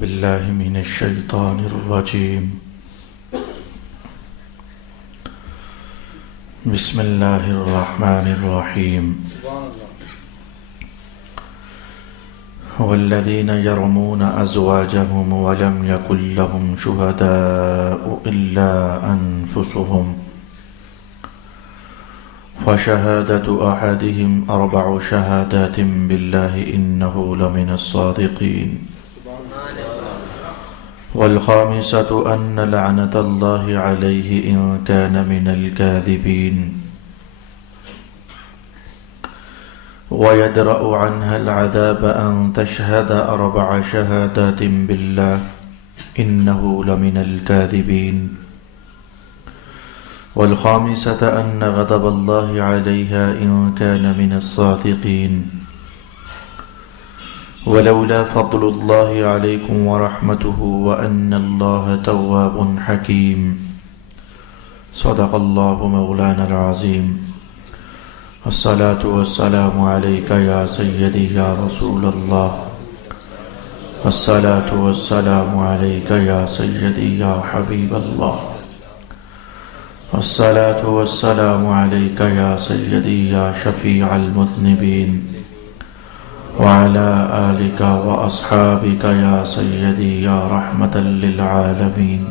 بالله من الشيطان الرجيم. بسم الله الرحمن الرحيم. والذين يرمون أزواجهم ولم يكن لهم شهداء إلا أنفسهم فشهادة أحدهم 4 شهادات بالله إنه لمن الصادقين والخامسة أن لعنة الله عليه إن كان من الكاذبين ويدرأ عنها العذاب أن تشهد 4 شهادات بالله إنه لمن الكاذبين والخامسة أن غضب الله عليها إن كان من الصادقين ولولا فضل الله عليكم ورحمته وأن الله تواب حكيم. صدق الله مولانا العظيم. الصلاة والسلام عليك يا سيدي يا رسول الله. الصلاة والسلام عليك يا سيدي يا حبيب الله. الصلاة والسلام عليك يا سيدي يا شفيع المذنبين وعلى آلك وأصحابك يا سيدي يا رحمة للعالمين.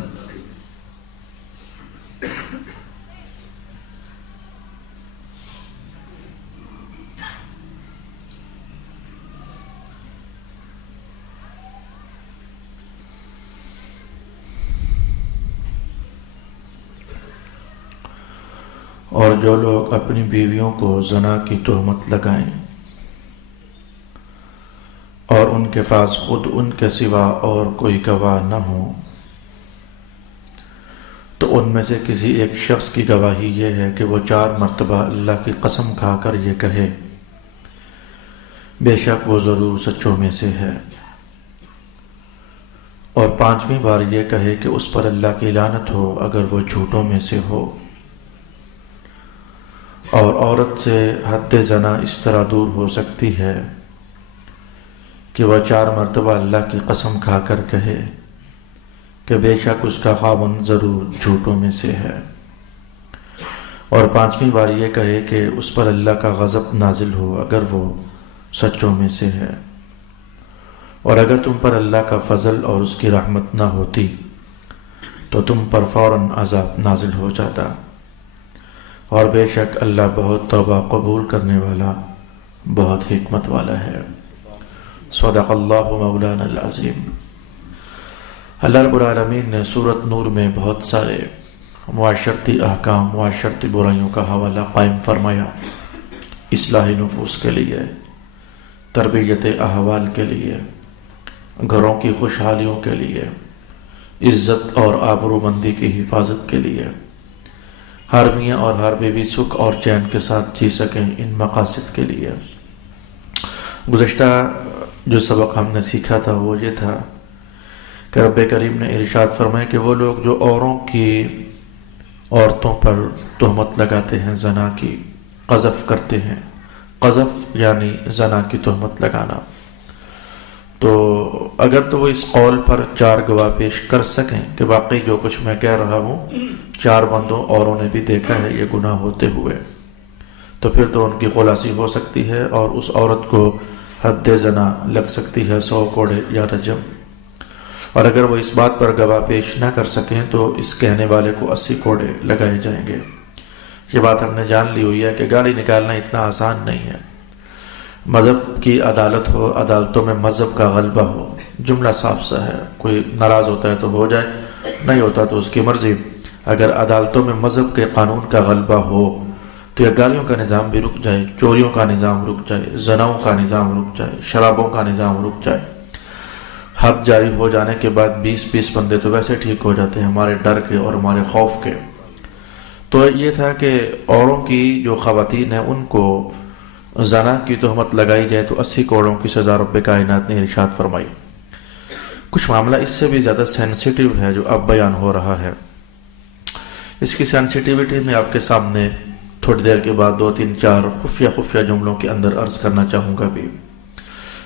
اور جو لوگ اپنی بیویوں کو زنا کی تہمت لگائیں اور ان کے پاس خود ان کے سوا اور کوئی گواہ نہ ہو تو ان میں سے کسی ایک شخص کی گواہی یہ ہے کہ وہ 4 مرتبہ اللہ کی قسم کھا کر یہ کہے بے شک وہ ضرور سچوں میں سے ہے، اور 5ویں بار یہ کہے کہ اس پر اللہ کی لعنت ہو اگر وہ جھوٹوں میں سے ہو. اور عورت سے حد زنا اس طرح دور ہو سکتی ہے کہ وہ 4 مرتبہ اللہ کی قسم کھا کر کہے کہ بے شک اس کا خاوند ضرور جھوٹوں میں سے ہے، اور 5ویں بار یہ کہے کہ اس پر اللہ کا غضب نازل ہو اگر وہ سچوں میں سے ہے، اور اگر تم پر اللہ کا فضل اور اس کی رحمت نہ ہوتی تو تم پر فوراً عذاب نازل ہو جاتا، اور بے شک اللہ بہت توبہ قبول کرنے والا بہت حکمت والا ہے. صدق اللہ مولانا العظیم. اللہ رب العالمین نے سورۃ نور میں بہت سارے معاشرتی احکام، معاشرتی برائیوں کا حوالہ قائم فرمایا، اصلاح نفوس کے لیے، تربیت احوال کے لیے، گھروں کی خوشحالیوں کے لیے، عزت اور آبرومندی کی حفاظت کے لیے، ہر میاں اور ہر بیوی سکھ اور چین کے ساتھ جی سکیں، ان مقاصد کے لیے. گزشتہ جو سبق ہم نے سیکھا تھا وہ یہ تھا کہ رب کریم نے ارشاد فرمایا کہ وہ لوگ جو عورتوں پر تہمت لگاتے ہیں، زنا کی، قذف کرتے ہیں. قذف یعنی زنا کی تہمت لگانا. تو اگر تو وہ اس قول پر 4 گواہ پیش کر سکیں کہ واقعی جو کچھ میں کہہ رہا ہوں 4 بندوں اوروں نے بھی دیکھا ہے یہ گناہ ہوتے ہوئے، تو پھر تو ان کی خلاصی ہو سکتی ہے اور اس عورت کو حد زنا لگ سکتی ہے، 100 کوڑے یا رجم. اور اگر وہ اس بات پر گواہ پیش نہ کر سکیں تو اس کہنے والے کو 80 کوڑے لگائے جائیں گے. یہ بات ہم نے جان لی ہوئی ہے کہ گاڑی نکالنا اتنا آسان نہیں ہے. مذہب کی عدالت ہو، عدالتوں میں مذہب کا غلبہ ہو، جملہ صاف سا ہے. کوئی ناراض ہوتا ہے تو ہو جائے، نہیں ہوتا تو اس کی مرضی. اگر عدالتوں میں مذہب کے قانون کا غلبہ ہو تو یہ گالیوں کا نظام بھی رک جائے، چوریوں کا نظام رک جائے، زناؤں کا نظام رک جائے، شرابوں کا نظام رک جائے. حد جاری ہو جانے کے بعد 20 بندے تو ویسے ٹھیک ہو جاتے ہیں ہمارے ڈر کے اور ہمارے خوف کے. تو یہ تھا کہ اوروں کی جو خواتین ہیں ان کو زنا کی تہمت لگائی جائے تو 80 کوڑوں کی سزا رب کائنات نے ارشاد فرمائی. کچھ معاملہ اس سے بھی زیادہ سینسیٹیو ہے جو اب بیان ہو رہا ہے. اس کی سینسیٹیوٹی میں آپ کے سامنے تھوڑی دیر کے بعد 2 3 4 خفیہ جملوں کے اندر عرض کرنا چاہوں گا بھی.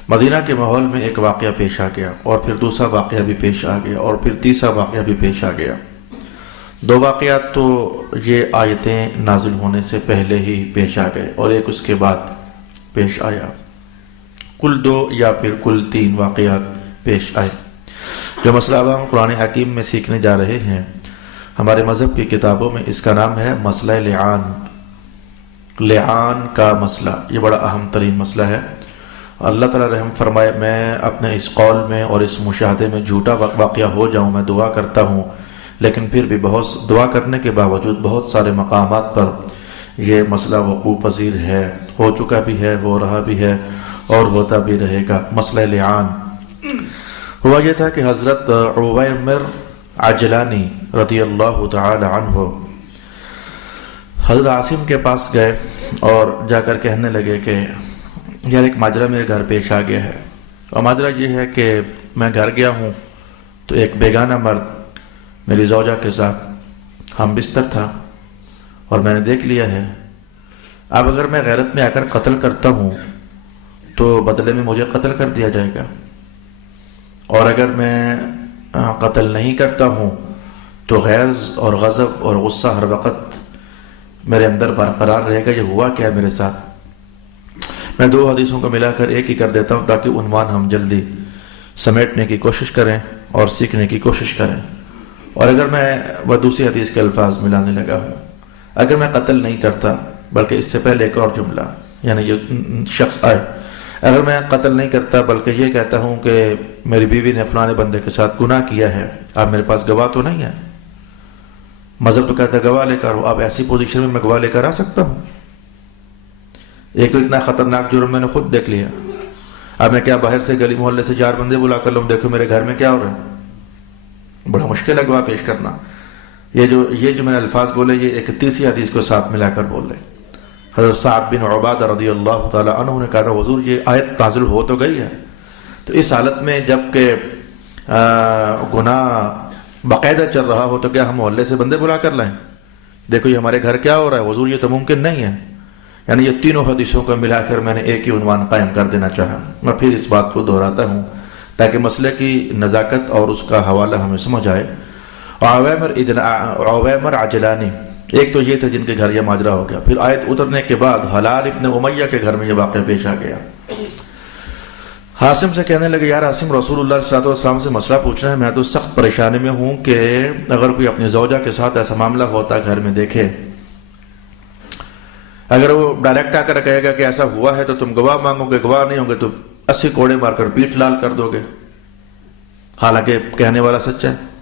مدینہ کے ماحول میں ایک واقعہ پیش آ گیا، اور پھر دوسرا واقعہ بھی پیش آ گیا، اور پھر تیسرا واقعہ بھی پیش آ گیا۔ دو واقعات تو یہ آیتیں نازل ہونے سے پہلے ہی پیش آ گئے، اور ایک اس کے بعد پیش آیا۔ کل دو یا پھر کل تین واقعات پیش آئے۔ جو مسئلہ اب ہم قرآن حکیم میں سیکھنے جا رہے ہیں، ہمارے مذہب کی کتابوں میں اس کا نام ہے مسئلہ لعان۔ لعان کا مسئلہ یہ بڑا اہم ترین مسئلہ ہے۔ اللہ تعالیٰ رحم فرمائے، میں اپنے اس قول میں اور اس مشاہدے میں جھوٹا واقعہ ہو جاؤں، میں دعا کرتا ہوں، لیکن پھر بھی بہت دعا کرنے کے باوجود بہت سارے مقامات پر یہ مسئلہ وقوع پذیر ہے، ہو چکا بھی ہے، ہو رہا بھی ہے، اور ہوتا بھی رہے گا۔ مسئلہ لعان ہوا یہ تھا کہ حضرت عویمر عجلانی رضی اللہ تعالی عنہ حضرت عاصم کے پاس گئے اور جا کر کہنے لگے کہ یار ایک ماجرا میرے گھر پیش آ گیا ہے، اور ماجرا یہ ہے کہ میں گھر گیا ہوں تو ایک بیگانہ مرد میری زوجہ کے ساتھ ہم بستر تھا، اور میں نے دیکھ لیا ہے۔ اب اگر میں غیرت میں آ کر قتل کرتا ہوں تو بدلے میں مجھے قتل کر دیا جائے گا، اور اگر میں قتل نہیں کرتا ہوں تو غیظ اور غضب اور غصہ ہر وقت میرے اندر برقرار رہے گا۔ یہ ہوا کیا میرے ساتھ؟ میں دو حدیثوں کو ملا کر ایک ہی کر دیتا ہوں تاکہ عنوان ہم جلدی سمیٹنے کی کوشش کریں اور سیکھنے کی کوشش کریں۔ اور اگر میں وہ دوسری حدیث کے الفاظ ملانے لگا ہوں، اگر میں قتل نہیں کرتا، بلکہ اس سے پہلے ایک اور جملہ، یعنی یہ شخص آئے، اگر میں قتل نہیں کرتا بلکہ یہ کہتا ہوں کہ میری بیوی نے فلانے بندے کے ساتھ گناہ کیا ہے، اب میرے پاس گواہ تو نہیں ہے، مذہب تو کہتا ہے گواہ لے کر، اب ایسی پوزیشن میں گواہ لے کر آ سکتا ہوں؟ ایک تو اتنا خطرناک جرم میں نے خود دیکھ لیا، اب میں کیا باہر سے گلی محلے سے 4 بندے بلا کر لوں دیکھو میرے گھر میں کیا ہو رہا ہے؟ بڑا مشکل ہے گواہ پیش کرنا۔ یہ جو میں نے الفاظ بولے، یہ ایک تیسری حدیث کو ساتھ ملا کر بول رہے۔ حضرت سعد بن عبادہ رضی اللہ تعالی عنہ نے کہا تھا حضور یہ آیت نازل ہو تو گئی ہے، تو اس حالت میں جب کہ گناہ باقاعدہ چل رہا ہو تو کیا ہم محلے سے بندے بلا کر لائیں؟ دیکھو یہ ہمارے گھر کیا ہو رہا ہے حضور، یہ تو ممکن نہیں ہے۔ یعنی یہ تینوں حدیثوں کو ملا کر میں نے ایک ہی عنوان قائم کر دینا چاہا۔ میں پھر اس بات کو دہراتا ہوں تاکہ مسئلے کی نزاکت اور اس کا حوالہ ہمیں سمجھ آئے۔ عویمر عجلانی ایک تو یہ تھے جن کے گھر یہ ماجرا ہو گیا، پھر آیت اترنے کے بعد حلال ابن امیہ کے گھر میں یہ واقعہ پیش آ گیا۔ عاصم سے کہنے لگے یار عاصم، رسول اللہ صلی اللہ علیہ وسلم سے مسئلہ پوچھنا ہے، میں تو سخت پریشانی میں ہوں کہ اگر کوئی اپنی زوجہ کے ساتھ ایسا معاملہ ہوتا گھر میں دیکھے، اگر وہ ڈائریکٹ آ کر کہے گا کہ ایسا ہوا ہے تو تم گواہ مانگو گے، گواہ نہیں ہوں گے تو 80 کوڑے مار کر پیٹ لال کر دو گے، حالانکہ کہنے والا سچا ہے۔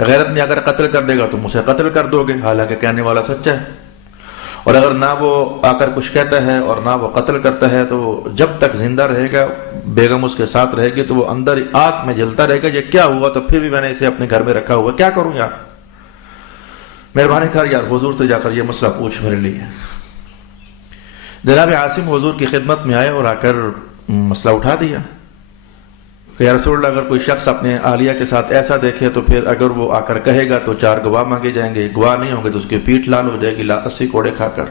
غیرت میں اگر قتل کر دے گا تو اسے قتل کر دو گے، حالانکہ کہنے والا سچا ہے۔ اور اگر نہ وہ آ کر کچھ کہتا ہے اور نہ وہ قتل کرتا ہے تو جب تک زندہ رہے گا، بیگم اس کے ساتھ رہے گی تو وہ اندر آگ میں جلتا رہے گا، یہ کیا ہوا؟ تو پھر بھی میں نے اسے اپنے گھر میں رکھا ہوا، کیا کروں یار؟ مہربانی کر یار حضور سے جا کر یہ مسئلہ پوچھ میرے لیے۔ جناب عاصم حضور کی خدمت میں آئے اور آ کر مسئلہ اٹھا دیا کہ یا رسول اللہ اگر کوئی شخص اپنے اہلیہ کے ساتھ ایسا دیکھے تو پھر اگر وہ آ کر کہے گا تو 4 گواہ مانگے جائیں گے، گواہ نہیں ہوں گے تو اس کی پیٹھ لال ہو جائے گی 80 کوڑے کھا کر،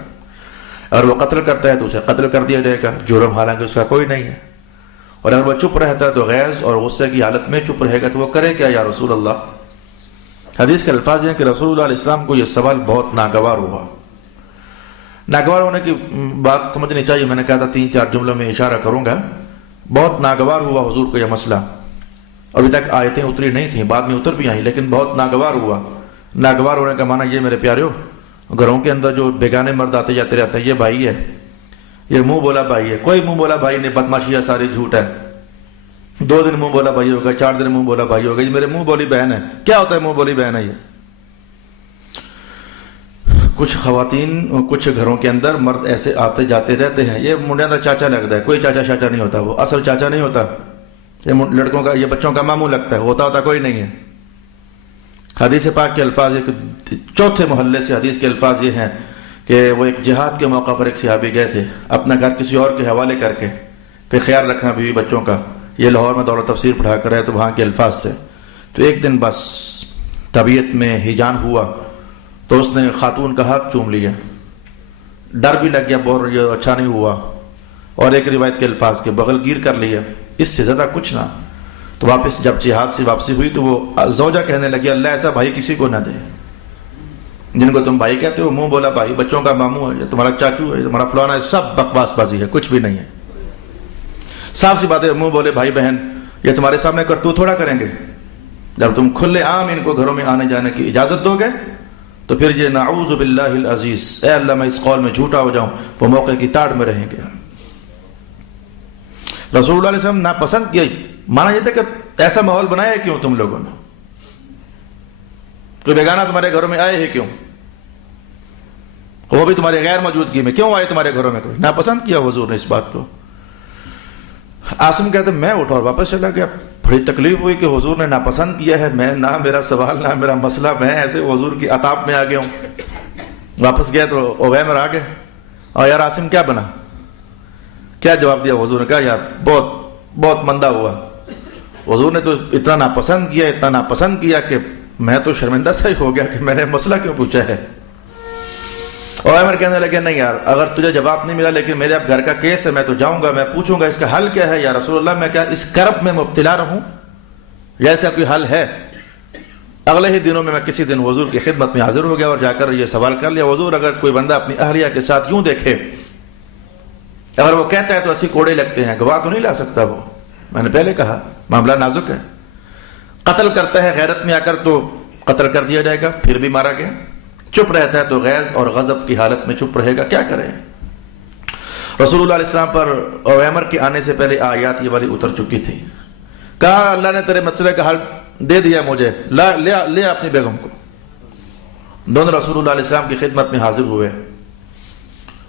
اگر وہ قتل کرتا ہے تو اسے قتل کر دیا جائے گا، جرم حالانکہ اس کا کوئی نہیں ہے، اور اگر وہ چپ رہتا ہے تو غیظ اور غصے کی حالت میں چپ رہے گا تو وہ کرے کیا یا رسول اللہ؟ حدیث کے الفاظ ہیں کہ رسول اللہ علیہ السلام کو یہ سوال بہت ناگوار ہوا۔ ناگوار ہونے کی بات سمجھنی چاہیے، میں نے کہا تھا 3-4 جملوں میں اشارہ کروں گا۔ بہت ناگوار ہوا حضور کو یہ مسئلہ، ابھی تک آیتیں اتری نہیں تھیں، بعد میں اتر بھی آئیں، لیکن بہت ناگوار ہوا۔ ناگوار ہونے کا معنی یہ میرے پیارو، گھروں کے اندر جو بیگانے مرد آتے جاتے رہتے ہیں، یہ بھائی ہے، یہ منہ بولا بھائی ہے، کوئی منہ بولا بھائی نہیں، بدماشی ہے ساری، جھوٹ ہے۔ 2 دن منہ بولا بھائی ہوگا، 4 دن منہ بولا بھائی ہوگا، یہ میرے منہ بولی بہن ہے۔ کیا ہوتا ہے منہ بولی بہن ہے؟ یہ کچھ خواتین، کچھ گھروں کے اندر مرد ایسے آتے جاتے رہتے ہیں، یہ منڈیا کا چاچا لگتا ہے، کوئی چاچا شاچا نہیں ہوتا، وہ اصل چاچا نہیں ہوتا، یہ لڑکوں کا، یہ بچوں کا ماموں لگتا ہے، ہوتا کوئی نہیں ہے۔ حدیث پاک کے الفاظ، ایک چوتھے محلے سے حدیث کے الفاظ یہ ہیں کہ وہ ایک جہاد کے موقع پر ایک صحابی گئے تھے اپنا گھر کسی اور کے حوالے کر کے کہ خیال رکھنا بیوی بچوں کا، یہ لاہور میں دور تفسیر پڑھا کر ہے تو وہاں کے الفاظ تھے۔ تو ایک دن بس طبیعت میں ہیجان ہوا تو اس نے خاتون کا ہاتھ چوم لیا، ڈر بھی لگ گیا، بہت یہ اچھا نہیں ہوا، اور ایک روایت کے الفاظ کے بغل گیر کر لیا، اس سے زیادہ کچھ نہ. تو واپس جب جہاد سے واپسی ہوئی تو وہ زوجہ کہنے لگی اللہ ایسا بھائی کسی کو نہ دے. جن کو تم بھائی کہتے ہو منہ بولا بھائی، بچوں کا ماموں ہے، یا تمہارا چاچو ہے، یا تمہارا فلانا ہے، سب بکواس بازی ہے، کچھ بھی نہیں ہے. صاف سی بات ہے، منہ بولے بھائی بہن یہ تمہارے سامنے کرتوت تھوڑا کریں گے. جب تم کھلے عام ان کو گھروں میں آنے جانے کی اجازت دو گے تو پھر یہ نعوذ باللہ العزیز، اے اللہ میں اس قول میں جھوٹا ہو جاؤں، وہ موقع کی تاڑ میں رہیں گے. رسول اللہ علیہ وسلم ناپسند کیا، مانا یہ تھا کہ ایسا ماحول بنایا کیوں تم لوگوں نے، کوئی بیگانہ تمہارے گھروں میں آئے ہیں کیوں، وہ بھی تمہارے غیر موجودگی میں کیوں آئے تمہارے گھروں میں، کوئی ناپسند کیا حضور نے اس بات کو. عاصم کہتے میں اٹھا اور واپس چلا گیا. بڑی تکلیف ہوئی کہ حضور نے ناپسند کیا ہے، میں نہ میرا سوال نہ میرا مسئلہ، میں ایسے حضور کی عطاب میں آ گیا ہوں. واپس گیا تو اویمر آ گئے، اور یار عاصم کیا بنا، کیا جواب دیا حضور نے؟ کہا یار بہت مندہ ہوا. حضور نے تو اتنا ناپسند کیا کہ میں تو شرمندہ سا ہی ہو گیا کہ میں نے مسئلہ کیوں پوچھا ہے. اور عمر کہنے لگے نہیں یار اگر تجھے جواب نہیں ملا لیکن میرے اب گھر کا کیس ہے، میں تو جاؤں گا، میں پوچھوں گا اس کا حل کیا ہے. یا رسول اللہ میں کیا اس کرب میں مبتلا رہوں یا ایسا کوئی حل ہے؟ اگلے ہی دنوں میں کسی دن حضور کی خدمت میں حاضر ہو گیا اور جا کر یہ سوال کر لیا، حضور اگر کوئی بندہ اپنی اہلیہ کے ساتھ یوں دیکھے، اگر وہ کہتا ہے تو اسی کوڑے لگتے ہیں، گواہ تو نہیں لا سکتا وہ. میں نے پہلے کہا معاملہ نازک ہے. قتل کرتا ہے غیرت میں آ کر تو قتل کر دیا جائے گا، پھر بھی مارا گیا. چپ رہتا ہے تو غیظ اور غضب کی حالت میں چپ رہے گا، کیا کرے. رسول اللہ علیہ السلام پر اویمر کے آنے سے پہلے آیات یہ والی اتر چکی تھی. کہا اللہ نے تیرے مسئلے کا حل دے دیا مجھے، لے اپنی بیگم کو. دونوں رسول اللہ علیہ السلام کی خدمت میں حاضر ہوئے.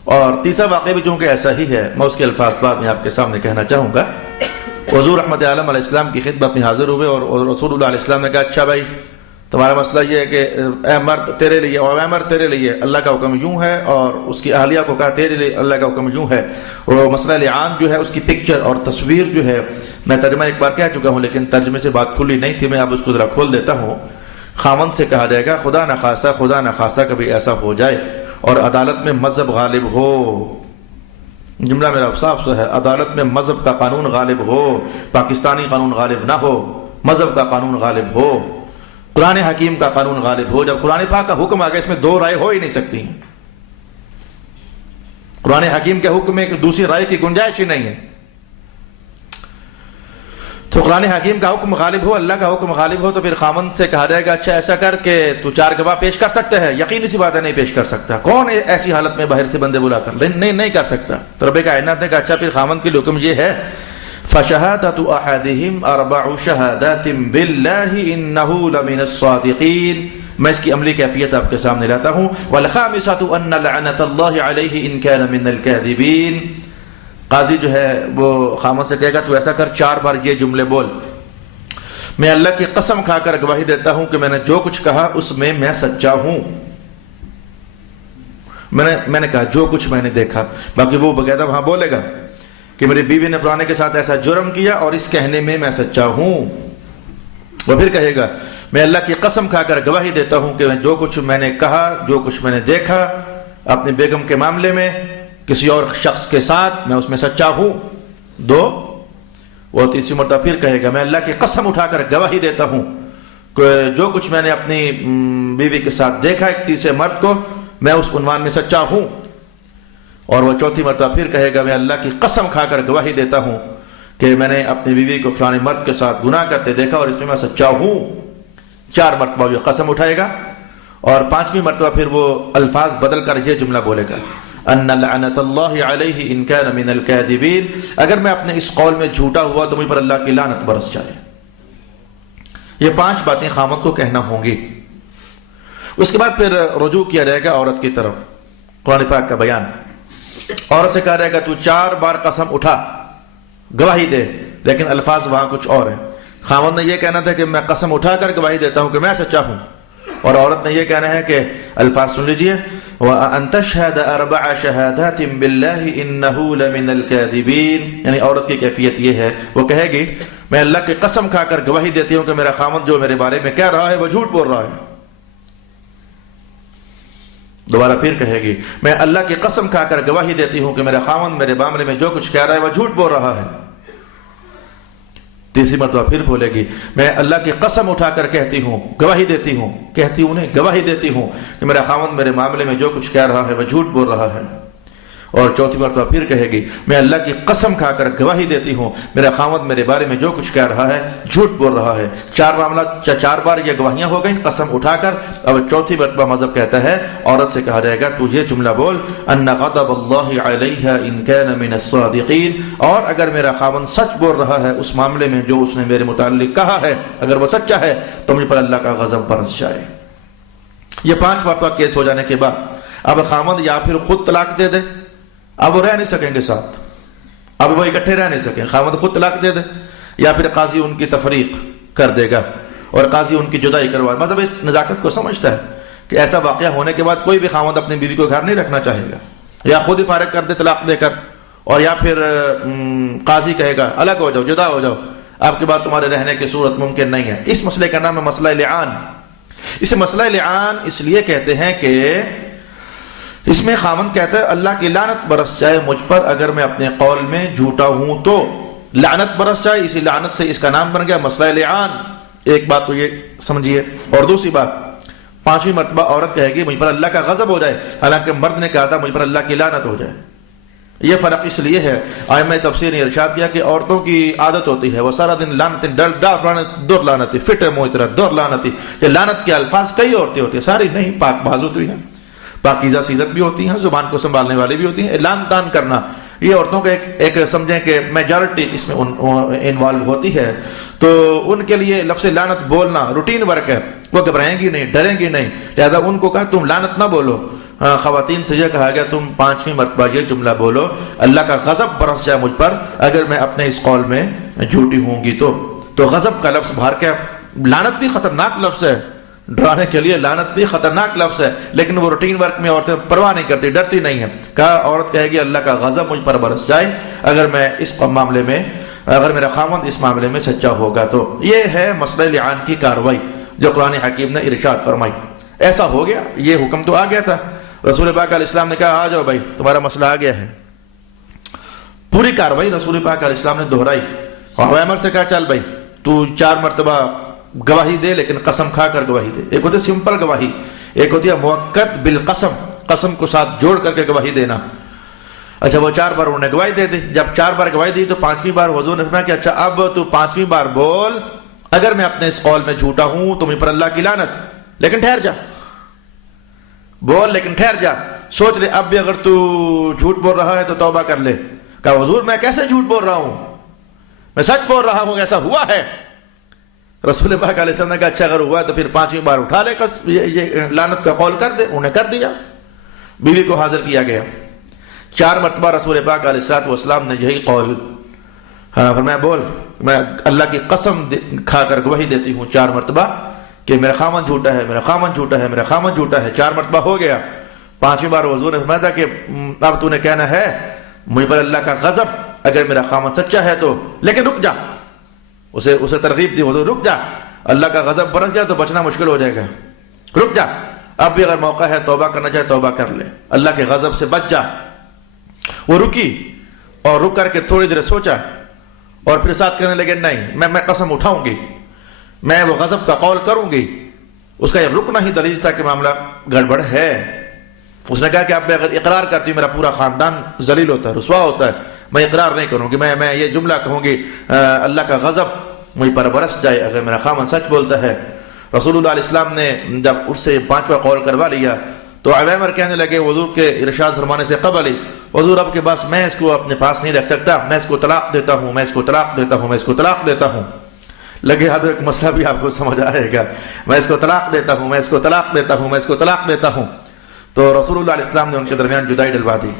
اور تیسرا واقعہ بھی چونکہ ایسا ہی ہے، میں اس کے الفاظ بعد میں آپ کے سامنے کہنا چاہوں گا. حضور رحمت عالم علیہ السلام کی خدمت میں حاضر ہوئے اور رسول اللہ علیہ السلام نے کہا اچھا بھائی تمہارا مسئلہ یہ ہے کہ اے مرد تیرے لیے اور عمر تیرے لیے اللہ کا حکم یوں ہے، اور اس کی اہلیہ کو کہا تیرے لیے اللہ کا حکم یوں ہے. وہ مسئلہ لعان جو ہے اس کی پکچر اور تصویر جو ہے، میں ترجمہ ایک بار کہہ چکا ہوں لیکن ترجمے سے بات کھلی نہیں تھی، میں اب اس کو ذرا کھول دیتا ہوں. خاوند سے کہا جائے گا خدا نخواستہ کبھی ایسا ہو جائے اور عدالت میں مذہب غالب ہو، جملہ میرا صاف سا ہے، عدالت میں مذہب کا قانون غالب ہو، پاکستانی قانون غالب نہ ہو، مذہب کا قانون غالب ہو، قرآن حکیم کا قانون غالب ہو. جب قرآن پاک کا حکم آ گیا اس میں دو رائے ہو ہی نہیں سکتی ہیں. قرآن حکیم کے حکم میں دوسری رائے کی گنجائش ہی نہیں ہے. تو قرآن حکیم کا حکم غالب ہو، اللہ کا حکم غالب ہو، تو پھر خاوند سے کہا جائے گا اچھا ایسا کر کہ تو 4 گواہ پیش کر سکتا ہے. یقینی سی بات ہے نہیں پیش کر سکتا. کون ایسی حالت میں باہر سے بندے بلا کر نہیں کر سکتا. تو رب کائنات نے کہا اچھا پھر خاوند کے حکم یہ ہے فشہادۃ احدہم 4 شہادات باللہ انہ لمن الصادقین. میں اس کی عملی کیفیت آپ کے سامنے لاتا ہوں. والخامسۃ ان لعنۃ اللہ علیہ ان کان من الکاذبین. قاضی جو ہے وہ خامد سے کہے گا تو ایسا کر 4 بار یہ جملے بول، میں اللہ کی قسم کھا کر گواہی دیتا ہوں کہ میں نے جو کچھ کہا اس میں سچا ہوں. میں نے کہا جو کچھ میں نے دیکھا، باقی وہ باقاعدہ وہاں بولے گا کہ میری بیوی نے فلانے کے ساتھ ایسا جرم کیا اور اس کہنے میں سچا ہوں. وہ پھر کہے گا میں اللہ کی قسم کھا کر گواہی دیتا ہوں کہ جو کچھ میں نے کہا، جو کچھ میں نے دیکھا اپنی بیگم کے معاملے میں کسی اور شخص کے ساتھ، میں اس میں سچا ہوں. 2. وہ تیسری مرتبہ پھر کہے گا میں اللہ کی قسم اٹھا کر گواہی دیتا ہوں کہ جو کچھ میں نے اپنی بیوی کے ساتھ دیکھا ایک تیسرے مرد کو، میں اس عنوان میں سچا ہوں. اور وہ چوتھی مرتبہ پھر کہے گا میں اللہ کی قسم کھا کر گواہی دیتا ہوں کہ میں نے اپنی بیوی کو فلانے مرد کے ساتھ گناہ کرتے دیکھا اور اس میں سچا ہوں. 4 مرتبہ یہ قسم اٹھائے گا. اور 5ویں مرتبہ پھر وہ الفاظ بدل کر یہ جملہ بولے گا ان لعنت اللہ علیہ ان کان من الکاذبین. اگر میں اپنے اس قول میں جھوٹا ہوا تو مجھ پر اللہ کی لعنت برس جائے. یہ 5 باتیں خامد کو کہنا ہوں گی. اس کے بعد پھر رجوع کیا جائے گا عورت کی طرف. قرآن پاک کا بیان، عورت سے کہا جائے گا تو 4 بار قسم اٹھا گواہی دے، لیکن الفاظ وہاں کچھ اور ہیں. خامد نے یہ کہنا تھا کہ میں قسم اٹھا کر گواہی دیتا ہوں کہ میں سچا ہوں، اور عورت نے یہ کہنا ہے کہ الفاظ سن لیجئے وَأَن تَشْهَدَ 4 شَهَادَاتٍ بِاللَّهِ إِنَّهُ لَمِنَ الْكَاذِبِينَ. یعنی عورت کی کیفیت یہ ہے، وہ کہے گی میں اللہ کی قسم کھا کر گواہی دیتی ہوں کہ میرا خامد جو میرے بارے میں کہہ رہا ہے وہ جھوٹ بول رہا ہے. دوبارہ پھر کہے گی میں اللہ کی قسم کھا کر گواہی دیتی ہوں کہ میرا خاوند میرے معاملے میں جو کچھ کہہ رہا ہے وہ جھوٹ بول رہا ہے۔ تیسری مرتبہ پھر بولے گی میں اللہ کی قسم اٹھا کر کہتی ہوں، گواہی دیتی ہوں، کہتی ہوں نہیں گواہی دیتی ہوں کہ میرا خاوند میرے معاملے میں جو کچھ کہہ رہا ہے وہ جھوٹ بول رہا ہے۔ اور چوتھی مرتبہ پھر کہے گی میں اللہ کی قسم کھا کر گواہی دیتی ہوں میرا خاوند میرے بارے میں جو کچھ کہہ رہا ہے جھوٹ بول رہا ہے۔ چار بار یہ گواہیاں ہو گئیں قسم اٹھا کر۔ اب چوتھی مرتبہ مذہب کہتا ہے عورت سے کہا جائے گا تو یہ جملہ بول ان غضب اللہ علیہ ان کان من الصادقین، اور اگر میرا خاوند سچ بول رہا ہے اس معاملے میں جو اس نے میرے متعلق کہا ہے، اگر وہ سچا ہے تو مجھ پر اللہ کا غضب برس جائے۔ یہ 5 مرتبہ کیس ہو جانے کے بعد اب خاوند یا پھر خود طلاق دے دے، اب وہ رہ نہیں سکیں گے ساتھ، اب وہ اکٹھے رہ نہیں سکیں، خاوند خود طلاق دے دے یا پھر قاضی ان کی تفریق کر دے گا اور قاضی ان کی جدائی کروائے۔ مذہب اس نزاکت کو سمجھتا ہے کہ ایسا واقعہ ہونے کے بعد کوئی بھی خاوند اپنی بیوی کو گھر نہیں رکھنا چاہے گا، یا خود ہی فارغ کر دے طلاق دے کر، اور یا پھر قاضی کہے گا الگ ہو جاؤ، جدا ہو جاؤ، آپ کے بعد تمہارے رہنے کی صورت ممکن نہیں ہے۔ اس مسئلے کا نام ہے مسئلہ لعان۔ اسے مسئلہ لعان اس لیے کہتے ہیں کہ اس میں خاوند کہتا ہے اللہ کی لعنت برس جائے مجھ پر اگر میں اپنے قول میں جھوٹا ہوں، تو لعنت برس جائے، اسی لعنت سے اس کا نام بن گیا مسئلہ لعان۔ ایک بات تو یہ سمجھیے، اور دوسری بات 5ویں مرتبہ عورت کہے گی مجھ پر اللہ کا غضب ہو جائے، حالانکہ مرد نے کہا تھا مجھ پر اللہ کی لعنت ہو جائے۔ یہ فرق اس لیے ہے، ائمہ تفسیر نے ارشاد کیا کہ عورتوں کی عادت ہوتی ہے وہ سارا دن لعنت ڈاف لعنت دور لعنتی فٹ موترا دور لعنتی، یہ لعنت کے الفاظ کئی عورتیں ہوتی ہیں، ساری نہیں، پاک باز ہوتی ہیں، پاکیزہ سیرت بھی ہوتی ہیں، زبان کو سنبھالنے والی بھی ہوتی ہیں۔ اعلان دان کرنا یہ عورتوں کا ایک سمجھیں کہ میجارٹی اس میں انوالو ہوتی ہے، تو ان کے لیے لفظ لعنت بولنا روٹین ورک ہے، وہ گھبرائیں گی نہیں، ڈریں گی نہیں، لہذا ان کو کہا تم لعنت نہ بولو۔ خواتین سے یہ کہا گیا تم 5ویں مرتبہ یہ جملہ بولو اللہ کا غضب برس جائے مجھ پر اگر میں اپنے اس قول میں جھوٹی ہوں گی تو غضب کا لفظ باہر کے، لعنت بھی خطرناک لفظ ہے، ڈرانے کے لیے لعنت بھی خطرناک لفظ ہے، لیکن وہ روٹین ورک میں عورتیں پرواہ نہیں کرتی، ڈرتی نہیں ہے۔ کہا عورت کہے گی اللہ کا غضب مجھ پر برس جائے اگر میں اس معاملے میں، اگر میرا خاوند اس معاملے میں سچا ہوگا تو۔ یہ ہے مسئلہ لعان کی کاروائی جو قرآن حکیم نے ارشاد فرمائی۔ ایسا ہو گیا، یہ حکم تو آ گیا تھا، رسول پاک علیہ السلام نے کہا آ جاؤ بھائی تمہارا مسئلہ آ گیا ہے۔ پوری کاروائی رسول پاک علیہ السلام نے دہرائی، اور عمر سے کہا چل بھائی تو 4 مرتبہ گواہی دے لیکن قسم کھا کر گواہی دے۔ ایک ہوتی ہے سمپل گواہی، ایک ہوتی ہے موقت بالقسم، قسم کو ساتھ جوڑ کر کے گواہی دینا۔ اچھا وہ 4 بار انہوں نے گواہی دے دی، جب 4 بار گواہی دی تو 5ویں بار حضور نے فرمایا کہ اچھا اب تو 5ویں بار بول اگر میں اپنے اس قول میں جھوٹا ہوں تو مجھ پر اللہ کی لعنت، لیکن ٹھہر جا، بول لیکن ٹھہر جا، سوچ لے اب بھی اگر تو جھوٹ بول رہا ہے تو توبہ کر لے۔ کہا حضور میں کیسے جھوٹ بول رہا ہوں، میں سچ بول رہا ہوں، ایسا ہوا ہے۔ رسول پاک علیہ السلام نے کہا اچھا اگر ہوا ہے تو پھر 5ویں بار اٹھا لے یہ لعنت کا قول کر دے۔ انہیں کر دیا، بیوی کو حاضر کیا گیا۔ 4 مرتبہ رسول پاک علیہ السلام نے یہی قول فرمایا بول میں اللہ کی قسم کھا کر گواہی دیتی ہوں 4 مرتبہ کہ میرا خامن جھوٹا ہے، میرا خامن جھوٹا ہے، میرا خامن جھوٹا ہے۔ 4 مرتبہ ہو گیا، 5ویں بار حضور نے فرمایا تھا کہ اب تو نے کہنا ہے مجھ پر اللہ کا غضب اگر میرا خامن سچا ہے تو، لیکن رک جا، اسے ترغیب دی حضور رک جا، اللہ کا غضب برس جائے تو بچنا مشکل ہو جائے گا، رک جا، اب بھی اگر موقع ہے توبہ کرنا چاہے توبہ کر لے، اللہ کے غضب سے بچ جا۔ وہ رکی اور رک کر کے تھوڑی دیر سوچا اور پھر ساتھ کہنے لگے نہیں میں قسم اٹھاؤں گی، میں وہ غضب کا قول کروں گی۔ اس کا یہ رکنا ہی دلیل تھا کہ معاملہ گڑبڑ ہے۔ اس نے کہا کہ اب میں اگر اقرار کرتی ہوں میرا پورا خاندان ذلیل ہوتا ہے، رسوا ہوتا ہے، میں اقرار نہیں کروں گی، میں یہ جملہ کہوں گی اللہ کا غضب مجھ پر برس جائے اگر میرا خامن سچ بولتا ہے۔ رسول اللہ علیہ السلام نے جب اس سے 5واں قول کروا لیا تو عویمر کہنے لگے حضور کے ارشاد فرمانے سے قبل ہی حضور اب کے پاس میں اس کو اپنے پاس نہیں رکھ سکتا، میں اس کو طلاق دیتا ہوں، میں اس کو طلاق دیتا ہوں، میں اس کو طلاق دیتا ہوں۔ لگے ہاتھ ایک مسئلہ بھی آپ کو سمجھ آئے گا، میں اس کو طلاق دیتا ہوں، میں اس کو طلاق دیتا ہوں، میں اس کو طلاق دیتا ہوں۔ تو رسول اللہ علیہ السلام نے ان کے درمیان جدائی ڈلوا دی،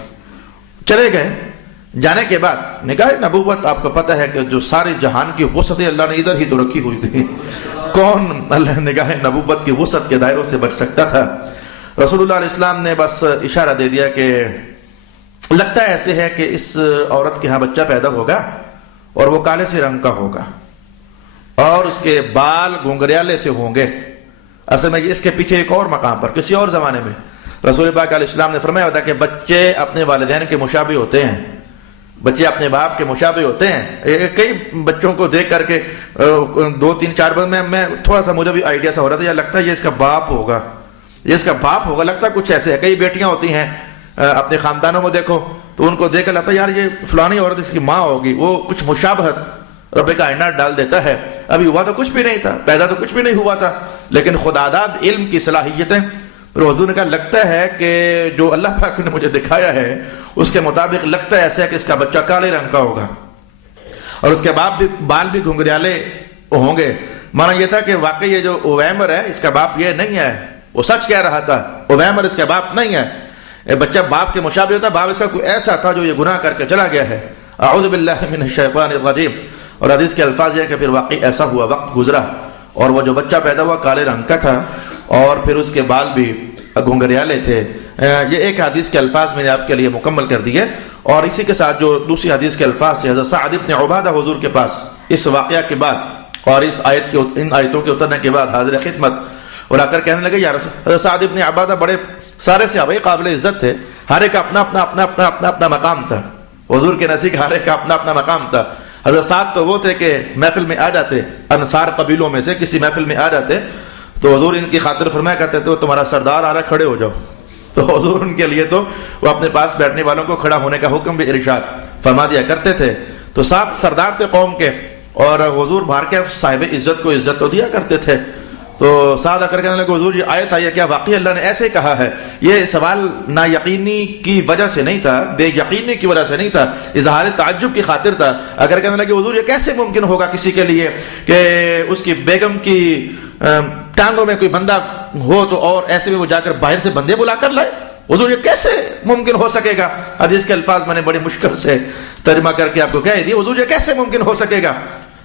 چلے گئے۔ جانے کے بعد نگاہ نبوت آپ کو پتہ ہے کہ جو سارے جہان کی وسعت اللہ نے ادھر ہی تو رکھی ہوئی تھی، کون اللہ نگاہ نبوت کی وسعت کے دائروں سے بچ سکتا تھا؟ رسول اللہ علیہ السلام نے بس اشارہ دے دیا کہ لگتا ہے ایسے ہے کہ اس عورت کے ہاں بچہ پیدا ہوگا اور وہ کالے سے رنگ کا ہوگا اور اس کے بال گھنگریالے سے ہوں گے۔ اصل میں اس کے پیچھے ایک اور مقام پر کسی اور زمانے میں رسول پاک علیہ السلام نے فرمایا ہوتا کہ بچے اپنے والدین کے مشابہ ہوتے ہیں، بچے اپنے باپ کے مشابہ ہوتے ہیں۔ کئی بچوں کو دیکھ کر کے 2-3-4 بار میں تھوڑا سا مجھے بھی آئیڈیا سا ہو رہا تھا، یا لگتا ہے یہ اس کا باپ ہوگا، یہ اس کا باپ ہوگا، لگتا ہے کچھ ایسے ہے۔ کئی بیٹیاں ہوتی ہیں اپنے خاندانوں میں دیکھو تو ان کو دیکھ کر لگتا ہے یار یہ فلانی عورت اس کی ماں ہوگی، وہ کچھ مشابہت رب کائنات ڈال دیتا ہے۔ ابھی ہوا تو کچھ بھی نہیں تھا، پیدا تو کچھ بھی نہیں ہوا تھا، لیکن خدا داد علم کی صلاحیتیں۔ پھر حضور نے کہا لگتا ہے کہ جو اللہ پاک نے مجھے دکھایا ہے اس کے مطابق لگتا ہے ایسا ہے کہ اس کا بچہ کالے رنگ کا ہوگا اور اس کے بال بھی گھنگریالے ہوں گے۔ مانا یہ تھا کہ واقعی یہ جو اویمر ہے اس کا باپ یہ نہیں ہے، وہ سچ کہہ رہا تھا، اویمر اس کا باپ نہیں ہے۔ بچہ باپ کے مشابہ ہوتا، باپ اس کا کوئی ایسا تھا جو یہ گناہ کر کے چلا گیا ہے۔ اعوذ باللہ من الشیطان الرجیم۔ اور حدیث کے الفاظ یہ کہ پھر واقعی ایسا ہوا، وقت گزرا اور وہ جو بچہ پیدا ہوا کالے رنگ کا تھا اور پھر اس کے بال بھی گھنگریالے تھے۔ یہ ایک حدیث کے الفاظ میں نے آپ کے لیے مکمل کر دیے، اور اسی کے ساتھ جو دوسری حدیث کے الفاظ سے حضرت سعد بن عبادہ حضور کے پاس اس واقعہ کے بعد اور اس ان آیتوں کے اترنے کے بعد حاضر خدمت اور آ کر کہنے لگے یا رسول حضرت سعد بن عبادہ بڑے سارے صحابہ قابل عزت تھے، ہر ایک کا اپنا مقام تھا، حضور کے نزدیک ہر ایک کا اپنا مقام تھا۔ حضرت سعد تو وہ تھے کہ محفل میں آ جاتے، انصار قبیلوں میں سے کسی محفل میں آ جاتے تو حضور ان کی خاطر فرمایا کرتے تھے تمہارا سردار آ رہا ہے کھڑے ہو جاؤ، تو حضور ان کے لیے تو وہ اپنے پاس بیٹھنے والوں کو کھڑا ہونے کا حکم بھی ارشاد فرما دیا کرتے تھے۔ تو سات سردار تھے قوم کے اور حضور باہر کے صاحب عزت کو عزت تو دیا کرتے تھے۔ تو سعد آ کر کہنے لگے حضور یہ آیت آئی ہے کیا واقعی اللہ نے ایسے کہا ہے؟ یہ سوال نا یقینی کی وجہ سے نہیں تھا، بے یقینی کی وجہ سے نہیں تھا، اظہار تعجب کی خاطر تھا۔ اگر کہنے لگے حضور یہ کیسے ممکن ہوگا کسی کے لیے کہ اس کی بیگم کی ٹانگوں میں کوئی بندہ ہو تو اور ایسے میں وہ جا کر باہر سے بندے بلا کر لائے، حضور یہ کیسے ممکن ہو سکے گا؟ حدیث کے الفاظ میں نے بڑی مشکل سے ترجمہ کر کے آپ کو کہہ دیا، حضور یہ کیسے ممکن ہو سکے گا؟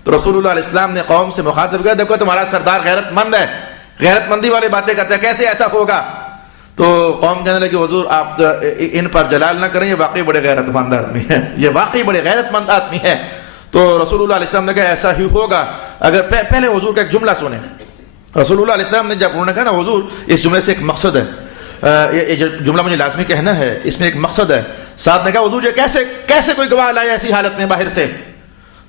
تو رسول اللہ علیہ السلام نے قوم سے مخاطب کیا دیکھو تمہارا سردار غیرت مند ہے، غیرت مندی والی باتیں کرتے ہیں، کیسے ایسا ہوگا؟ تو قوم کہنے لگی حضور آپ ان پر جلال نہ کریں، یہ واقعی بڑے غیرت مند آدمی ہے، یہ واقعی بڑے غیرت مند آدمی ہے۔ تو رسول اللہ علیہ السلام نے کہا ایسا ہی ہوگا۔ اگر پہلے حضور کا ایک جملہ سنیں، رسول اللہ علیہ السلام نے جب انہوں نے کہا نا حضور اس جملے سے ایک مقصد ہے، یہ جملہ مجھے لازمی کہنا ہے، اس میں ایک مقصد ہے۔ سعد نے کہا حضور یہ کیسے کوئی گواہ لائے ایسی حالت میں باہر سے؟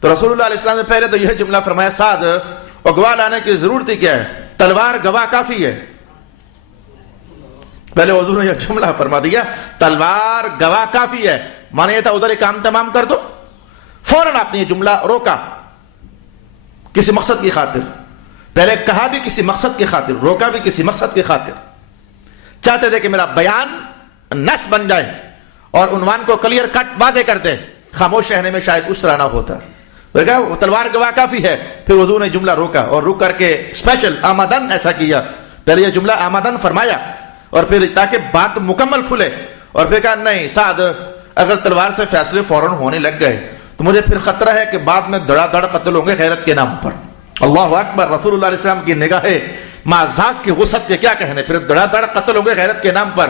تو رسول اللہ علیہ السلام نے پہلے تو یہ جملہ فرمایا سعد اور گواہ لانے کی ضرورت ہی کیا ہے، تلوار گواہ کافی ہے۔ پہلے حضور نے یہ جملہ فرما دیا تلوار گواہ کافی ہے، مانا یہ تھا ادھر ایک کام تمام کر دو، فوراً آپ نے یہ جملہ روکا کسی مقصد کی خاطر، پہلے کہا بھی کسی مقصد کی خاطر، روکا بھی کسی مقصد کی خاطر، چاہتے تھے کہ میرا بیان نص بن جائے اور عنوان کو کلیئر کٹ واضح کر دے، خاموش رہنے میں شاید اس طرح نہ ہوتا۔ کہا تلوار گواہ کافی ہے، پھر حضور نے جملہ روکا اور رک کر کے اسپیشل آمدن ایسا کیا، پہلے یہ جملہ آمدن فرمایا اور پھر تاکہ بات مکمل کھلے، اور پھر کہا نہیں سعد اگر تلوار سے فیصلے فوراً ہونے لگ گئے تو مجھے پھر خطرہ ہے کہ بعد میں دڑا دڑ قتل ہوں گے غیرت کے نام پر۔ اللہ اکبر، رسول اللہ علیہ السلام کی نگاہیں مذاق کی وسعت کے کیا کہنے، پھر دڑا دڑ قتل ہوں گے غیرت کے نام پر۔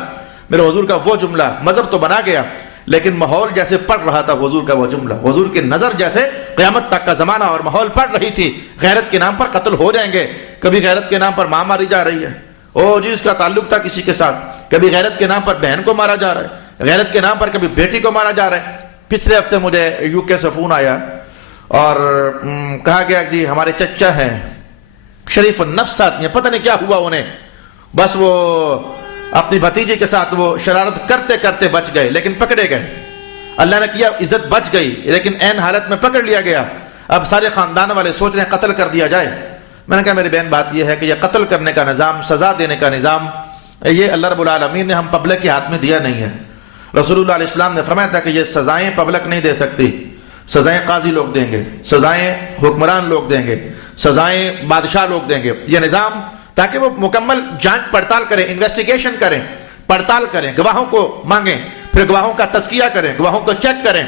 میرے حضور کا وہ جملہ مذہب تو بنا گیا لیکن ماحول جیسے پڑ رہا تھا حضور کا وہ جملہ، حضور کی نظر جیسے قیامت تک کا زمانہ اور ماحول پڑ رہی تھی، غیرت کے نام پر قتل ہو جائیں گے، کبھی غیرت کے نام پر ماں ماری جا رہی ہے، او جی اس کا تعلق تھا کسی کے ساتھ، کبھی غیرت کے نام پر بہن کو مارا جا رہا ہے، غیرت کے نام پر کبھی بیٹی کو مارا جا رہا ہے۔ پچھلے ہفتے مجھے یو کے سے فون آیا اور کہا گیا جی ہمارے چچا ہیں شریف النفس آدمی، پتہ نہیں کیا ہوا انہیں، بس وہ اپنی بھتیجے کے ساتھ وہ شرارت کرتے کرتے بچ گئے لیکن پکڑے گئے، اللہ نے کیا عزت بچ گئی لیکن عین حالت میں پکڑ لیا گیا، اب سارے خاندان والے سوچ رہے ہیں قتل کر دیا جائے۔ میں نے کہا میری بہن بات یہ ہے کہ یہ قتل کرنے کا نظام، سزا دینے کا نظام، یہ اللہ رب العالمین نے ہم پبلک کے ہاتھ میں دیا نہیں ہے۔ رسول اللہ علیہ السلام نے فرمایا تھا کہ یہ سزائیں پبلک نہیں دے سکتی، سزائیں قاضی لوگ دیں گے، سزائیں حکمران لوگ دیں گے، سزائیں بادشاہ لوگ دیں گے، یہ نظام تاکہ وہ مکمل جانچ پڑتال کریں، انویسٹیگیشن کریں، پڑتال کریں، گواہوں کو مانگیں، پھر گواہوں کا تزکیہ کریں، گواہوں کو چیک کریں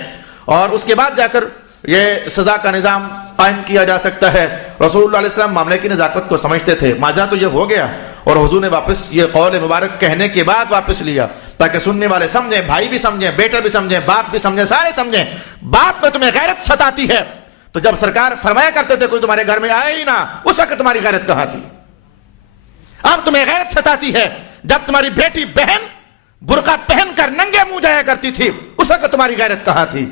اور اس کے بعد جا کر یہ سزا کا نظام قائم کیا جا سکتا ہے۔ رسول اللہ علیہ السلام معاملے کی نزاکت کو سمجھتے تھے، ماجرا تو یہ ہو گیا اور حضور نے واپس یہ قول مبارک کہنے کے بعد واپس لیا تاکہ سننے والے سمجھیں، بھائی بھی سمجھیں، بیٹے بھی سمجھیں، باپ بھی سمجھیں، سارے سمجھیں۔ باپ میں تمہیں غیرت ستاتی ہے تو جب سرکار فرمایا کرتے تھے کوئی تمہارے گھر میں آئے ہی نہ، اس وقت تمہاری غیرت کہاں تھی؟ اب تمہیں غیرت ستاتی ہے جب تمہاری بیٹی بہن برقع پہن کر ننگے منہ جایا کرتی تھی، اس وقت تمہاری غیرت کہاں تھی؟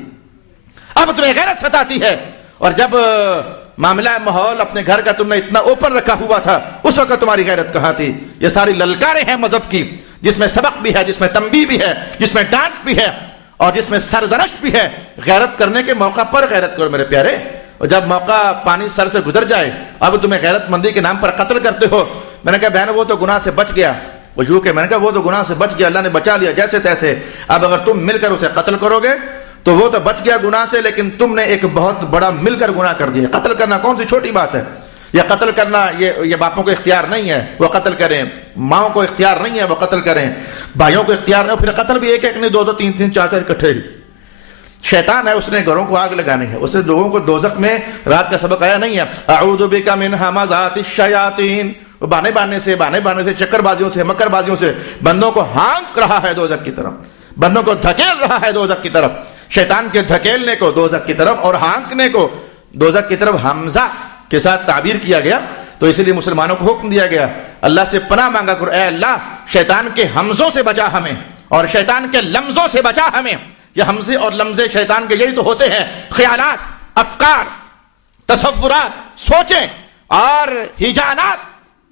اب تمہیں غیرت ستاتی ہے، اور جب معاملہ ماحول اپنے گھر کا تم نے اتنا اوپر رکھا ہوا تھا، اس وقت تمہاری غیرت کہاں تھی؟ یہ ساری للکاریں ہیں مذہب کی، جس میں سبق بھی ہے، جس میں تنبیہ بھی ہے، جس میں ڈانٹ بھی ہے، اور جس میں سرزنش بھی ہے۔ غیرت کرنے کے موقع پر غیرت کرو میرے پیارے، اور جب موقع پانی سر سے گزر جائے، اب تمہیں غیرت مندی کے نام پر قتل کرتے ہو۔ میں نے کہا بہن وہ تو گناہ سے بچ گیا، میں نے کہا وہ تو گناہ سے بچ گیا، اللہ نے بچا لیا جیسے تیسے، اب اگر تم مل کر اسے قتل کرو گے تو وہ تو بچ گیا گناہ سے، لیکن تم نے ایک بہت بڑا مل کر گناہ کر دیا۔ قتل کرنا کون سی چھوٹی بات ہے؟ یہ قتل کرنا یہ باپوں کو اختیار نہیں ہے وہ قتل کریں، ماؤں کو اختیار نہیں ہے وہ قتل کریں، بھائیوں کو اختیار نہیں، پھر قتل بھی ایک ایک نہیں، دو دو تین تین چار چار اکٹھے۔ شیطان ہے، اس نے گھروں کو آگ لگانی ہے، اسے لوگوں کو دوزخ میں، رات کا سبق آیا نہیں ہے اعوذ بک من ھمزات الشیاطین، بانے بانے سے چکر بازیوں سے مکر بازیوں سے بندوں کو ہانک رہا ہے دوزخ کی طرف، بندوں کو دھکیل رہا ہے دوزخ کی طرف، شیطان کے دھکیلنے کو دوزخ کی طرف اور ہانکنے کو دوزخ کی طرف حمزہ کے ساتھ تعبیر کیا گیا، تو اسی لیے مسلمانوں کو حکم دیا گیا اللہ سے پناہ مانگا کرو، اے اللہ شیطان کے حمزوں سے بچا ہمیں اور شیطان کے لمزوں سے بچا ہمیں۔ یہ حمزے اور لمزے شیطان کے یہی تو ہوتے ہیں، خیالات، افکار، تصورات، سوچیں اور ہیجانات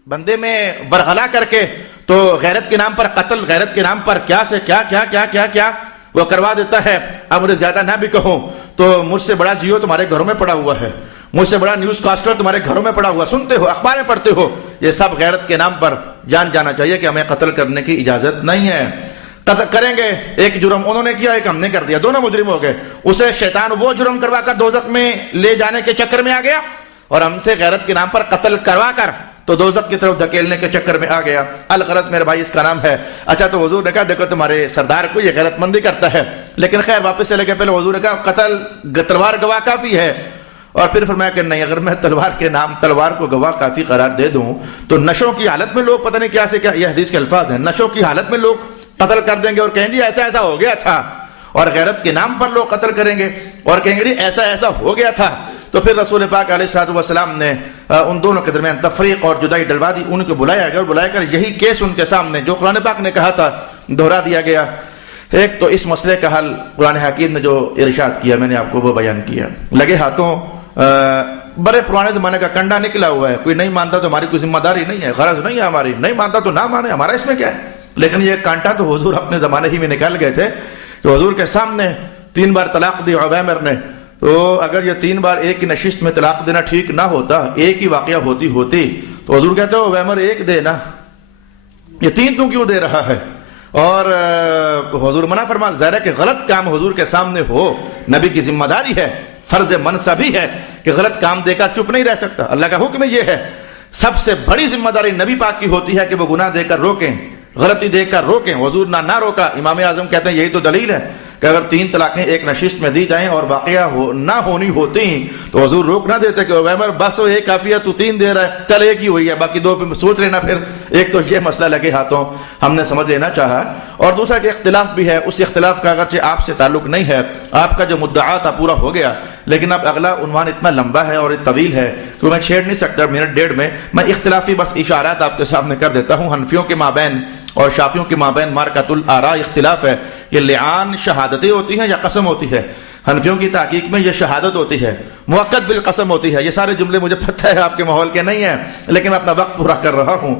بندے میں ورغلا کر کے، تو غیرت کے نام پر قتل، غیرت کے نام پر کیا سے کیا کیا کیا کیا کیا وہ کروا دیتا ہے۔ اب مجھے زیادہ نہ بھی کہوں تو مجھ سے بڑا جیو تمہارے گھروں میں پڑا ہوا ہے، مجھ سے بڑا نیوز کاسٹر تمہارے گھروں میں پڑا ہوا، سنتے ہو، اخباریں پڑھتے ہو، یہ سب غیرت کے نام پر جان جانا چاہیے کہ ہمیں قتل کرنے کی اجازت نہیں ہے۔ قتل کریں گے، ایک جرم انہوں نے کیا، ایک ہم نے کر دیا، دونوں مجرم ہو گئے، اسے شیطان وہ جرم کروا کر دوزخ میں لے جانے کے چکر میں آ گیا، اور ہم سے غیرت کے نام پر قتل کروا کر تو دوزخ کی طرف دھکیلنے کے چکر میں آ گیا۔ الغرض میرے بھائی اس کا نام ہے۔ اچھا تو حضور نے کہا دیکھو تمہارے سردار کو یہ غیرت مندی کرتا ہے، لیکن خیر واپس سے لے کے پہلے حضور نے کہا قتل تلوار گواہ کافی ہے، اور پھر فرمایا کہ نہیں، اگر میں تلوار کے نام تلوار کو گواہ کافی قرار دے دوں تو نشوں کی حالت میں لوگ پتہ نہیں کیا سے کیا، یہ حدیث کے الفاظ ہیں، نشوں کی حالت میں لوگ قتل کر دیں گے اور کہیں گے ایسا ایسا ہو گیا تھا، اور غیرت کے نام پر لوگ قتل کریں گے اور کہیں گے ایسا ایسا ہو گیا تھا۔ تو پھر رسول پاک علیہ الصلوۃ والسلام نے ان دونوں کے درمیان تفریق اور جدائی ڈلوا دی، ان کو بلایا گیا اور بلایا کر یہی کیس ان کے سامنے جو قرآن پاک نے کہا تھا دہرا دیا گیا۔ ایک تو اس مسئلے کا حل قرآن حکیم نے جو ارشاد کیا میں نے آپ کو وہ بیان کیا، لگے ہاتھوں بڑے پرانے زمانے کا کنڈا نکلا ہوا ہے، کوئی نہیں مانتا تو ہماری کوئی ذمہ داری نہیں ہے، غرض نہیں ہے ہماری، نہیں مانتا تو نہ مانے، ہمارا اس میں کیا ہے۔ لیکن یہ کانٹا تو حضور اپنے زمانے ہی میں نکال گئے تھے کہ حضور کے سامنے 3 بار طلاق دی عویمر نے، تو اگر یہ 3 بار ایک کی نشست میں طلاق دینا ٹھیک نہ ہوتا، ایک ہی واقعہ ہوتی تو حضور کہتے ہو عویمر ایک دے نا، یہ 3 تو کیوں دے رہا ہے؟ اور حضور منع فرما، ظاہر ہے کہ غلط کام حضور کے سامنے ہو، نبی کی ذمہ داری ہے، فرض منصبی ہے کہ غلط کام دے کر چپ نہیں رہ سکتا، اللہ کا حکم یہ ہے۔ سب سے بڑی ذمہ داری نبی پاک کی ہوتی ہے کہ وہ گناہ دے کر روکیں، غلطی دے کر روکیں۔ حضور نہ روکا، امام اعظم کہتے ہیں یہی تو دلیل ہے کہ اگر 3 طلاقیں ایک نشست میں دی جائیں اور واقعہ نہ ہونی ہوتی تو حضور روک نہ دیتے کہ عمر بس ایک کافی ہے، تو 3 دے رہا ہے، چل ایک ہی ہوئی ہے، باقی 2 پہ سوچ لینا۔ پھر ایک تو یہ مسئلہ لگے ہاتھوں ہم نے سمجھ لینا چاہا، اور دوسرا کہ اختلاف بھی ہے، اس اختلاف کا اگرچہ آپ سے تعلق نہیں ہے، آپ کا جو مدعا تھا پورا ہو گیا، لیکن اب اگلا عنوان اتنا لمبا ہے اور طویل ہے کہ میں چھیڑ نہیں سکتا منٹ ڈیڑھ میں۔ میں اختلافی بس اشارات آپ کے سامنے کر دیتا ہوں۔ حنفیوں کے مابین اور شافیوں کے مابین مارکۃ الآراء اختلاف ہے، یہ لعان شہادتیں ہوتی ہیں یا قسم ہوتی ہے؟ حنفیوں کی تحقیق میں یہ شہادت ہوتی ہے، موقت بالقسم ہوتی ہے۔ یہ سارے جملے مجھے پتہ ہے آپ کے ماحول کے نہیں ہیں، لیکن میں اپنا وقت پورا کر رہا ہوں۔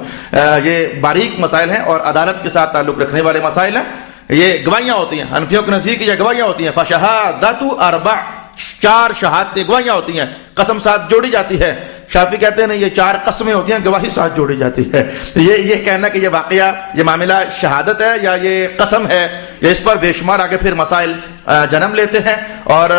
یہ باریک مسائل ہیں اور عدالت کے ساتھ تعلق رکھنے والے مسائل ہیں۔ یہ گواہیاں ہوتی ہیں، حنفیوں کے نزدیک یہ گواہیاں ہوتی ہیں، فشہادۃ 4 4 شہادتیں گواہیاں ہوتی ہیں، قسم ساتھ جوڑی جاتی ہے۔ شافی کہتے ہیں نہیں، یہ 4 قسمیں ہوتی ہیں، گواہی ساتھ جوڑی جاتی ہے۔ یہ کہنا کہ یہ واقعہ، یہ معاملہ شہادت ہے یا یہ قسم ہے، یہ اس پر بے شمار آگے پھر مسائل جنم لیتے ہیں، اور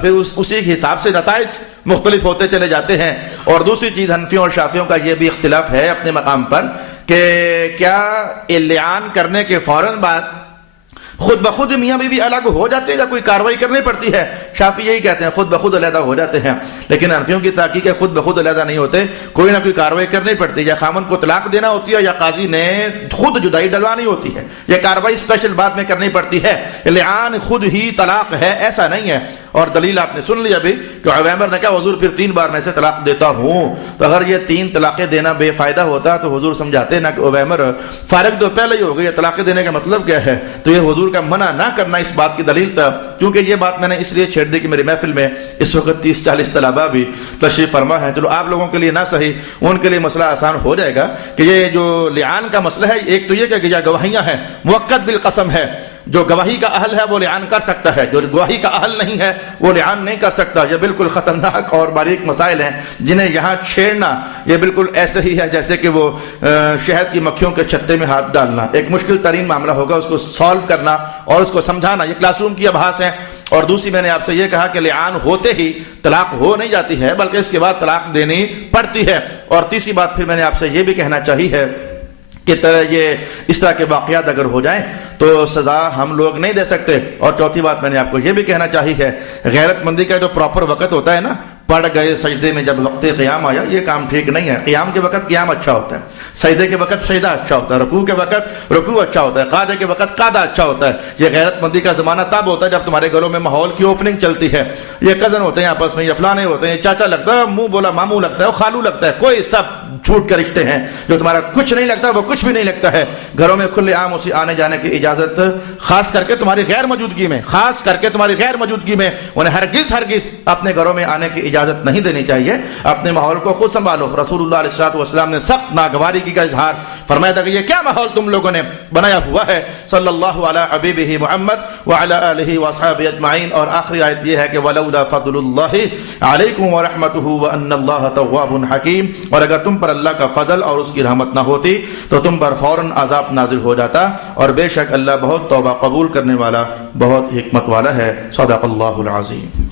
پھر اسی کے حساب سے نتائج مختلف ہوتے چلے جاتے ہیں۔ اور دوسری چیز حنفیوں اور شافیوں کا یہ بھی اختلاف ہے اپنے مقام پر کہ کیا لعان کرنے کے فوراً بعد خود بخود میاں بیوی الگ ہو جاتے ہیں یا کوئی کاروائی کرنی پڑتی ہے؟ شافی یہی کہتے ہیں خود بخود علیحدہ ہو جاتے ہیں، لیکن حنفیوں کی تحقیق ہے خود بخود علیحدہ نہیں ہوتے، کوئی نہ کوئی کاروائی کرنی پڑتی ہے، یا خامن کو طلاق دینا ہوتی ہے یا قاضی نے خود جدائی ڈلوانی ہوتی ہے، یہ کاروائی اسپیشل بعد میں کرنی پڑتی ہے۔ لعان خود ہی طلاق ہے ایسا نہیں ہے، اور دلیل آپ نے سن لیا ابھی کہ عویمر نے کہا حضور پھر 3 بار میں سے طلاق دیتا ہوں، تو اگر یہ 3 طلاقیں دینا بے فائدہ ہوتا تو حضور سمجھاتے نا کہ عویمر فارغ تو پہلے ہی ہو گئی، طلاقیں دینے کا مطلب کیا ہے؟ تو یہ حضور کا منع نہ کرنا اس بات کی دلیل تھا، کیونکہ یہ بات میں نے اس لیے چھیڑ دی کہ میری محفل میں اس وقت 30-40 طلباء بھی تشریف فرما ہے، چلو آپ لوگوں کے لیے نہ صحیح ان کے لیے مسئلہ آسان ہو جائے گا کہ یہ جو لعان کا مسئلہ ہے، ایک تو یہ کہ یہ گواہیاں ہیں موقت بالقسم ہے، جو گواہی کا اہل ہے وہ لعان کر سکتا ہے، جو گواہی کا اہل نہیں ہے وہ لعان نہیں کر سکتا۔ یہ بالکل خطرناک اور باریک مسائل ہیں جنہیں یہاں چھیڑنا یہ بالکل ایسے ہی ہے جیسے کہ وہ شہد کی مکھیوں کے چھتے میں ہاتھ ڈالنا، ایک مشکل ترین معاملہ ہوگا اس کو سالو کرنا اور اس کو سمجھانا، یہ کلاس روم کی ابحاث ہے۔ اور دوسری میں نے آپ سے یہ کہا کہ لعان ہوتے ہی طلاق ہو نہیں جاتی ہے بلکہ اس کے بعد طلاق دینی پڑتی ہے۔ اور تیسری بات پھر میں نے آپ سے یہ بھی کہنا چاہی ہے کہ یہ اس طرح کے واقعات اگر ہو جائیں تو سزا ہم لوگ نہیں دے سکتے۔ اور چوتھی بات میں نے آپ کو یہ بھی کہنا چاہی ہے، غیرت مندی کا جو پراپر وقت ہوتا ہے نا، پڑ گئے سجدے میں جب وقت قیام آیا، یہ کام ٹھیک نہیں ہے۔ قیام کے وقت قیام اچھا ہوتا ہے، سجدے کے وقت سجدہ اچھا ہوتا ہے، رکوع کے وقت رکوع اچھا ہوتا ہے، قعدے کے وقت قعدہ اچھا ہوتا ہے۔ یہ غیرت مندی کا زمانہ تب ہوتا ہے جب تمہارے گھروں میں ماحول کی اوپننگ چلتی ہے، یہ کزن ہوتے ہیں آپس میں، یہ فلانے ہوتے ہیں، چاچا لگتا ہے، منہ بولا ماموں لگتا ہے، خالو لگتا ہے، کوئی سب جھوٹ کے رشتے ہیں، جو تمہارا کچھ نہیں لگتا وہ کچھ بھی نہیں لگتا ہے۔ گھروں میں کھلے عام اسی آنے جانے کی اجازت خاص کر کے تمہاری غیر موجودگی میں، خاص کر کے تمہاری غیر موجودگی میں انہیں ہرگز اپنے گھروں میں آنے کی اجازت نہیں دینی چاہیے۔ اپنے ماحول کو خود سنبھالو۔ رسول اللہ علیہ السلام نے سخت ناگواری کی کا اظہار فرمایا تھا کہ یہ کیا ماحول تم لوگوں نے بنایا ہوا ہے، صلی اللہ علی حبیبہ محمد وعلی آلہ واصحابہ اجمعین۔ اور آخری آیت یہ ہے کہ ولولا فضل اللہ علیکم ورحمتہ وان اللہ تواب حکیم، اور اگر تم پر اللہ کا فضل اور اس کی رحمت نہ ہوتی تو تم پر فوراً عذاب نازل ہو جاتا، اور بے شک اللہ بہت توبہ قبول کرنے والا، بہت حکمت والا ہے۔ صدق اللہ العظیم۔